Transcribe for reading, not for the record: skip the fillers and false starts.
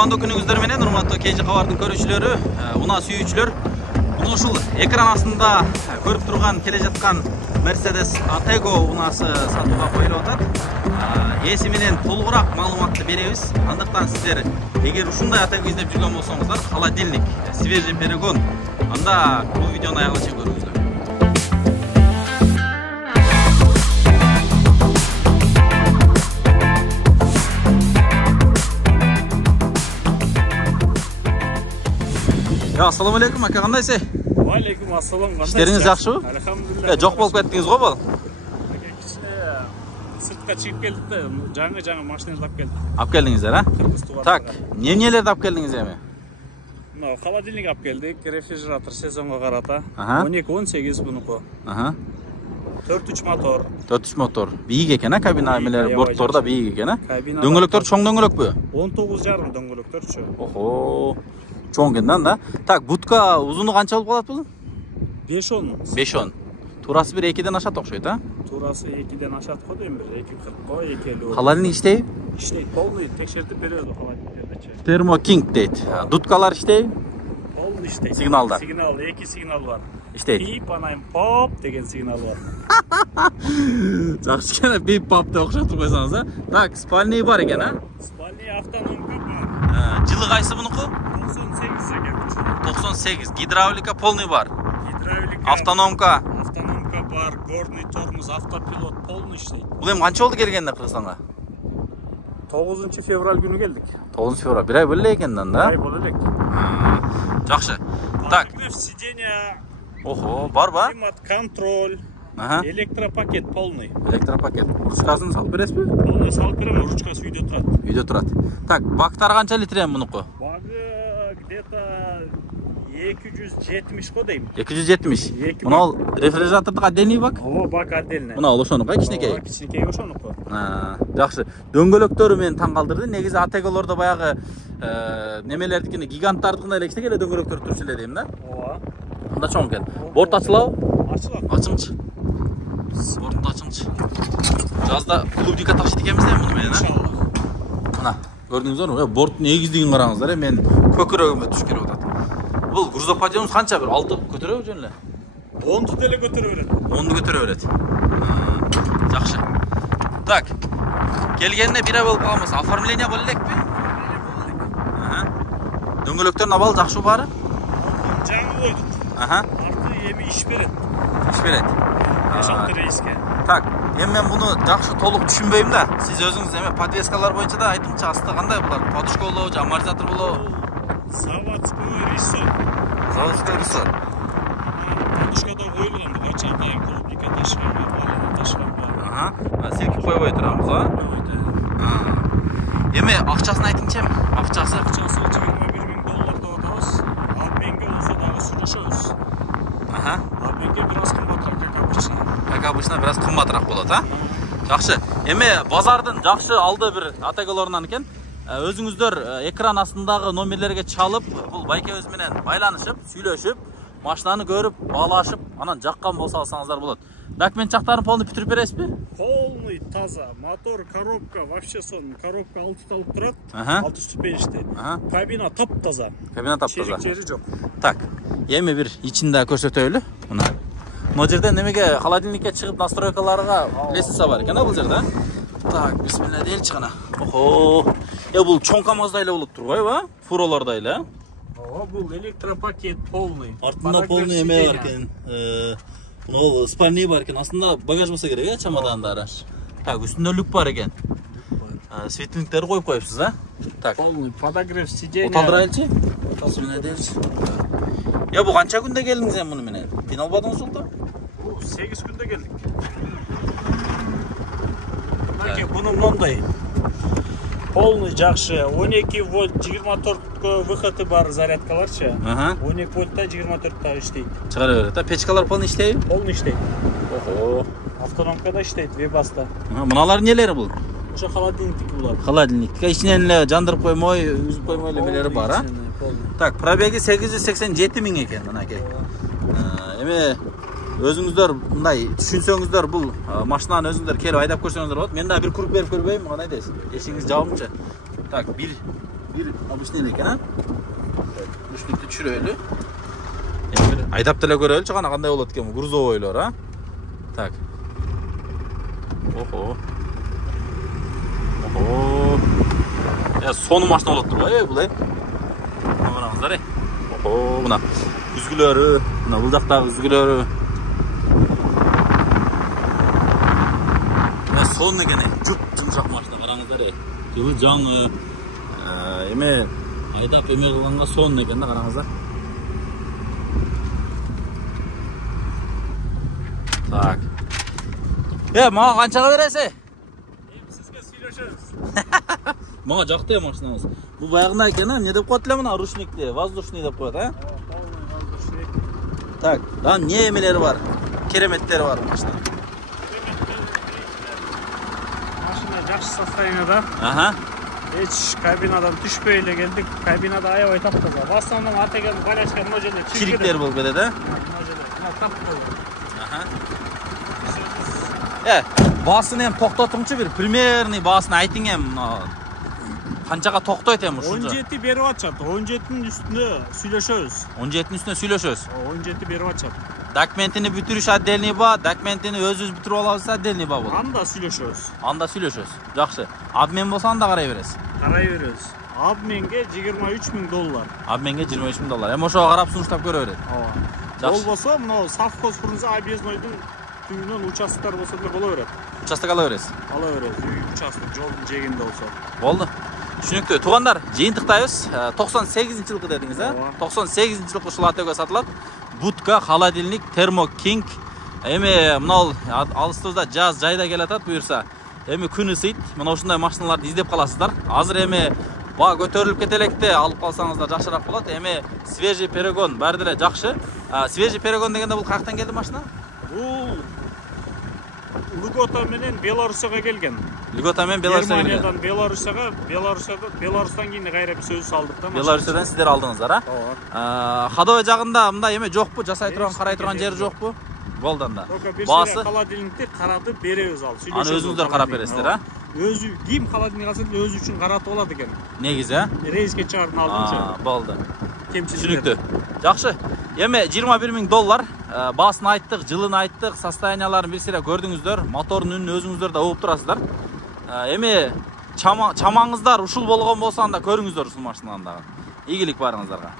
Кутмандуу күнүңүздөр менен урматтуу KG кабардын көрүүчүлөрү, унаа сүйүүчүлөр. Мына ушул экран астында көрүп турган келе жаткан Mercedes Atego унаасы сатууга коюлуп атат. Ээси менен толугураак маалыматты беребиз. Андыктан сиздер эгер ушундай Atego издеп жүргөн болсоңуздар, холодильник, свежий перегон, анда бул видеону аягына чейин көрүңүздөр. Assalamu alaikum, aka кандайсыз? Ва алейкум ассалам. Иштериңиз жакшыбы? Алхамдулилlah. Жок болуп кеттиңиз го бул. Сыртка чыгып келдик да, жаңы машинаны алып келдик. Алып келдиңиздер, а? Так, эмнелерди алып келдиңиз эми? Мына холодильник алып келдик, рефрижератор сезонго карата. 12-18 бунуку. 4-3 мотор. 4-3 мотор. Бийик экен, а? Кабина эмелери борттор да бийик экен, а? Дөңгөлөктөр чоң дөңгөлөкпү? 19,5 дөңгөлөктөрчү. Охо. Чоң экен да. Так, будка узуну канча болуп калат бул? 5-10. 5-10. Турасы бир 2ден ашат окшойт, а? Турасы 2ден ашат го дейм, бир 2,40 го, 2,50. Холодильник иштейби? Иштейт, полный текшертип береді холодильниктерде. Термо King дейт. Дудкалар иштейби? Полный иштейт. Сигналдар. Сигнал, 2 сигнал бар. Иштейт. Пип, анайын поп деген сигнал бар. Жакшы экен, бип поп деп окшотуп койсоңуз, а? Так, спальный бар экен, а? Спальный автоном бар. Жылы кайсы бунуку? 98 экен. 98. Гидравлика полный бар. Гидравлика. Автономка. Автономка бар, горный тормоз, автопилот полный иштейт. Бул эми канча болду келгенде Кыргызстанга? 9 февраль күнү келдик. 9 февраль. Бир ай боло элек экен да. Ай боло элек. Жакшы. Так. Сиденье. Охо, барбы? Климат контроль. Электропакет полный. Электропакет. Ручкасын салып бересизби? Полный салып берем, ручкасы үйдө турат. Үйдө турат. Так, бактар канча литр эми мунуку? Багы где-то 270 го дейм. 270. Мына рефрижератордук отдельный бак? О, бак отдельный. Мына ошонуку, кичинекей. Кичинекей ошонуку. Жакшы. Дөңгөлөктөрү мени таң калтырды. Негизи Атеголордо баягы немелердикини гиганттардыкына эле кичинекей дөңгөлөктөр турчу эле дейм да. Ооба. Анда чоң экен. Борт ачылабы? Ачылат. Ачыңчы. Бортун ачыңчы. Жазда клубника ташыйт экенбиз да муну менен, а? Иншалла. Мына, көрдүңүздөрбү? Борттун эгиздигин караңыздар, мен көкүрөгүмө туш келип атат. Бул грузоподъемс канча, бир 6 көтөрөбү жөн эле? 10 деле көтөрө берет. 10 көтөрө берет. Жакшы. Так. Келгенине бир ай болуп калганбыз. Оформление боло элекпи? Дөңгөлөктөрдүн абалы жакшы баары? Жаңы койдук. Арты эми иш берет. Иш берет. 5-6 рейске. Так, эми мен буну жакшы толук түшүнбөйм да. Сиз өзүңүз эме подвескалар боюнча да айтыңызчы, асты кандай булар? Подушка болобу, же амортизатор болобу? Заводской рессор. Заводской рессор. Подушкада коюлган, кача атайын клубника ташыган, баланы ташыган. Силкип койбой турабыз, а? Эми акчасын айтыңчы эми? Акчасы $21,000 деп атабыз. Обменге болсо дагы сүйлөшөбүз. Обменге бир аз кымбатыраак, как обычно бир аз кымбатыраак болот, а? Жакшы. Эми базардын жакшы алды бир Атеголорунан экен. Өзүңүздөр экран астындагы номерлерге чалып, бул байкебиз менен байланышып, сүйлөшүп, машинаны көрүп, баалашып, анан жаккан болсо алсаңыздар болот. Документ жактарын полный бүтүрүп бересизби? Полный таза. Мотор, коробка, вообще сон. Коробка 6 алып турат. 6 ступенчатый. Кабина таптаза. Кабина таптаза. Чирик жери жок. Так. Эми бир ичинде көрсөтөлү. Мына. Мына жерде немеге холодильникке чыгып настройкаларга лестница бар экен, бул жерде. Так, бисмилла делчи гана. Охо. Бул чоң КамАЗдай эле болуп турбайбы, а? Фуролордай эле, а? Ооба, бул электропакет полный. Артында полный эме бар экен. Мына спальный бар экен. Астында багаж болсо керек, чемодандары. Так, үстүндө люк бар экен. Светильниктер коюп коюпсуз, а? Так. Полный подогрев сиденья. Оталдырайлычы? Бисмилла делчи. Бу канча күндө келдиңиз эми муну менен? Кыйналбадыңызбы да? 8 күндө келдик. Мынакей буну мындай. Полный жакшы, 12 вольт 24 выходы бар зарядкаларчы. 12 вольтта 24 иштейт. Чыгара берет, а? Печкалар полный иштейби? Полный иштейт. Охо. Автономкада иштейт, вебаста. Мыналар нелери бул? Ошо холодильниктики булар. Холодильник. Ичинен эле жандырып коймой, үзүп коймой элемелери бар, а? Так, пробеги 887 миң экен, мынакей. Эми өзүңүздөр мындай түшүнсөңүздөр, бул машинаны өзүңүздөр келип айдап көрсөңүздөр болот. Мен да бир круг берип көрбөйм, кандай дейсиз? Эшигиңиз жабымчы. Так, Bir обычный экен, а? Ручниктни түшүрөлү. Эми айдап деле көрөлүчү, кана кандай болот экен бу грузовойлор, а? Так. Охо. Сону машина болот турбайбы бул, Караңыздар, Охо, мына үзгүлөрү, мына бул жактагы үзгүлөрү. Сон экен, жумшак машина, караңыздар, Жылы жаңы. Эме айдап эме кылганга сон экен да, караңыздар. Так. Мага канчага бересиз? Сизге сүйлөшөбүз. Мага жакты машинаңыз. Бул баягына экен, эмне деп коет эле мына ручникти, воздушный деп коет, а? Полный воздушный. Так, эмне эмелери бар? Кереметтери бар машина. Машина жакшы состоянияда. Аха. Эч кабинадан түшпөй эле келдик. Кабинада аябай таптаза. В основном атеген болячка мына жерде Чириктер болуп кетет, а? Мына жерде. Тап болот. Аха. Баасын эми токтотуңчу, бир примерный баасын айтың эми, канчага токтойт эми ушунча. 17 берип атышат. 17-нин үстүнө сүйлөшөбүз. 17-нин үстүнө сүйлөшөбүз. 17 берип атышат. Документини бүтүрүш отдельный ба, документини өзүбүз бүтүрүп алабыз, отдельный ба болот. Анда сүйлөшөбүз. Анда сүйлөшөбүз. Жакшы. Обмен болсо анда карай бересиз. Карай беребиз. Обменге $23,000. Обменге $23,000. Эми ошого карап сунуштап көрө берет. Ооба. Жакшы. Болбосо, мына совхоз фрунзе объезднойдун түбүнөн участоктор болсо деле боло берет. Участок ала бересиз. Ала беребиз. Участок жолдун жээгинде болсо. Болду. Түшүнүктүү. Туугандар, жыйынтыктайбыз. 98-жылкы дедиңиз, а? 98-жылкы ушул АТГ сатылат. Будка, холодильник, термокинг. Эми мына алыстыбызда жаз жайда келатат буюрса. Эми күн ысыйт. Мына ушундай машиналарды издеп каласыздар. Азыр эми баа көтөрүлүп кете электе алып калсаңыздар жакшыраак болот. Эми свежий перегон баары деле жакшы. Свежий перегон дегенде бул каяктан келди машина? Бул Льгота менен Белоруссияга келген. Льгота менен Белоруссияга келген. Германиядан Белоруссияга, Белорустан кийин кайра сөз салдык да. Белоруссиядан сиздер алдыңыздар, а? Ооба. Ходовой жагында мындай эме жокпу? Жасай турган, карай турган жери жокпу? Голдан да. Баасы холодильникти каратып беребиз ал. Аны өзүңүздөр карап бересиздер, а? Өзү ким холодильник алса өзү үчүн каратып алат экен. Негизи, а? Рейске чыгардын алдынча. Болду. Кемчиликтер. Түшүнүктүү. Жакшы. Эми $21,000 баасын айттык, жылын айттык, состоянияларын бир сире көрдүңүздөр, мотордун үнүн өзүңүздөр да угуп турасыздар. Эми чамаңыздар ушул болгон болсо анда көрүңүздөр ушул машинаны дагы. Ийгилик барыңыздарга.